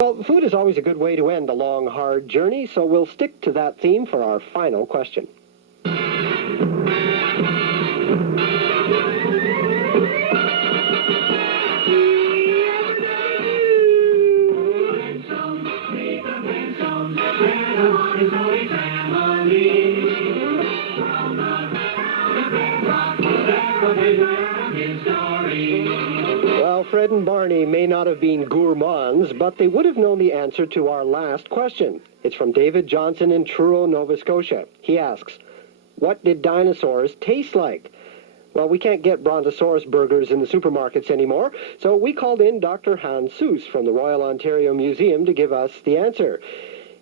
Well, food is always a good way to end a long, hard journey, so we'll stick to that theme for our final question. Well, Fred and Barney may not have been gourmands, but they would have known the answer to our last question. It's from David Johnson in Truro, Nova Scotia. He asks, what did dinosaurs taste like? Well, we can't get Brontosaurus burgers in the supermarkets anymore, so we called in Dr. Hans Seuss from the Royal Ontario Museum to give us the answer.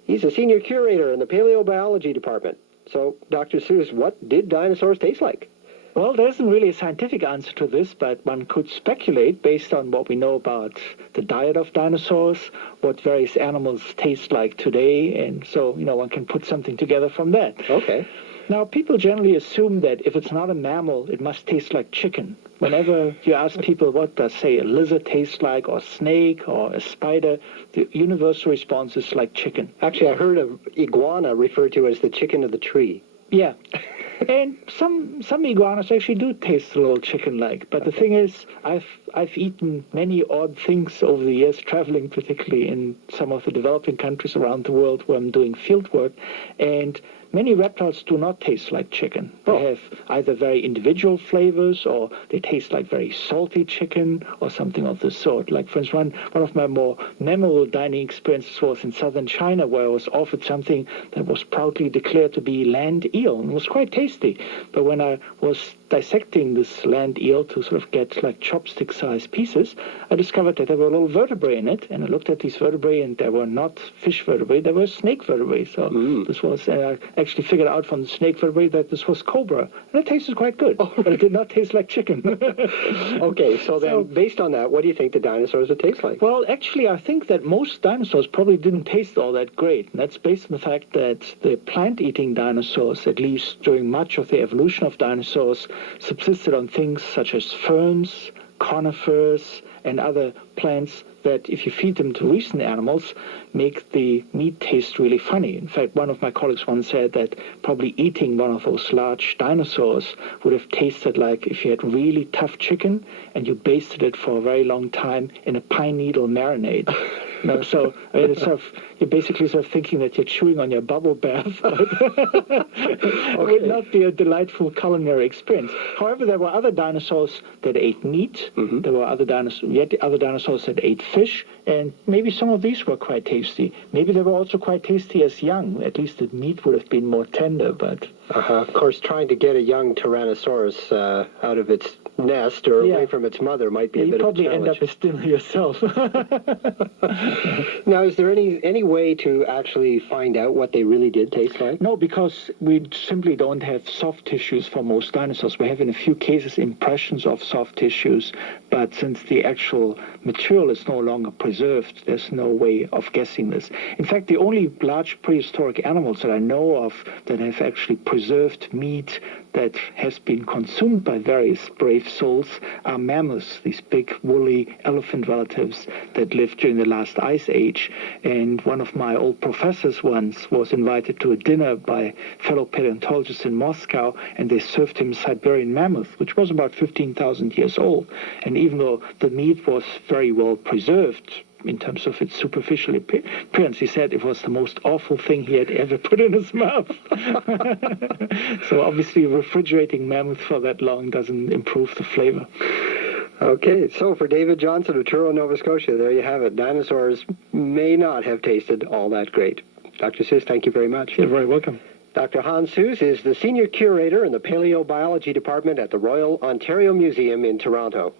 He's a senior curator in the paleobiology department. So, Dr. Seuss, what did dinosaurs taste like? Well, there isn't really a scientific answer to this, but one could speculate based on what we know about the diet of dinosaurs, what various animals taste like today, and so, one can put something together from that. Okay. Now, people generally assume that if it's not a mammal, it must taste like chicken. Whenever you ask people what does, say, a lizard taste like, or a snake, or a spider, the universal response is like chicken. Actually, I heard of iguana referred to as the chicken of the tree. Yeah. And some iguanas actually do taste a little chicken-like. But the thing is, I've eaten many odd things over the years, traveling particularly in some of the developing countries around the world where I'm doing field work, and many reptiles do not taste like chicken. They have either very individual flavors, or they taste like very salty chicken, or something of the sort. Like, for instance, one of my more memorable dining experiences was in southern China, where I was offered something that was proudly declared to be land eel, and it was quite tasty. But when I was dissecting this land eel to sort of get like chopstick-sized pieces, I discovered that there were little vertebrae in it, and I looked at these vertebrae, and they were not fish vertebrae, they were snake vertebrae. So this was, I actually figured out from the snake vertebrae that this was cobra, and it tasted quite good, but it did not taste like chicken. Okay, so then, based on that, what do you think the dinosaurs would taste like? Well, actually, I think that most dinosaurs probably didn't taste all that great, and that's based on the fact that the plant-eating dinosaurs, at least during much of the evolution of dinosaurs, subsisted on things such as ferns, conifers, and other plants that, if you feed them to recent animals, make the meat taste really funny. In fact, one of my colleagues once said that probably eating one of those large dinosaurs would have tasted like if you had really tough chicken and you basted it for a very long time in a pine needle marinade. So it's you're basically sort of thinking that you're chewing on your bubble bath. It would not be a delightful culinary experience. However, there were other dinosaurs that ate meat. There were other dinosaurs that ate fish, and maybe some of these were quite tasty. Maybe they were also quite tasty as young. At least the meat would have been more tender, but... Of course, trying to get a young Tyrannosaurus out of its nest or away from its mother might be a bit of a challenge. You probably end up as dinner yourself. Now, is there any way to actually find out what they really did taste like? No, because we simply don't have soft tissues for most dinosaurs. We have, in a few cases, impressions of soft tissues, but since the actual material is no longer preserved, there's no way of guessing this. In fact, the only large prehistoric animals that I know of that have actually preserved meat that has been consumed by various brave souls are mammoths, these big woolly elephant relatives that lived during the last ice age. And one of my old professors once was invited to a dinner by fellow paleontologists in Moscow, and they served him Siberian mammoth, which was about 15,000 years old. And even though the meat was very well preserved in terms of its superficial appearance, he said it was the most awful thing he had ever put in his mouth. So obviously refrigerating mammoth for that long doesn't improve the flavor. Okay, so for David Johnson of Truro, Nova Scotia, there you have it. Dinosaurs may not have tasted all that great. Dr. Seuss, thank you very much. You're very welcome. Dr. Hans Seuss is the senior curator in the paleobiology department at the Royal Ontario Museum in Toronto.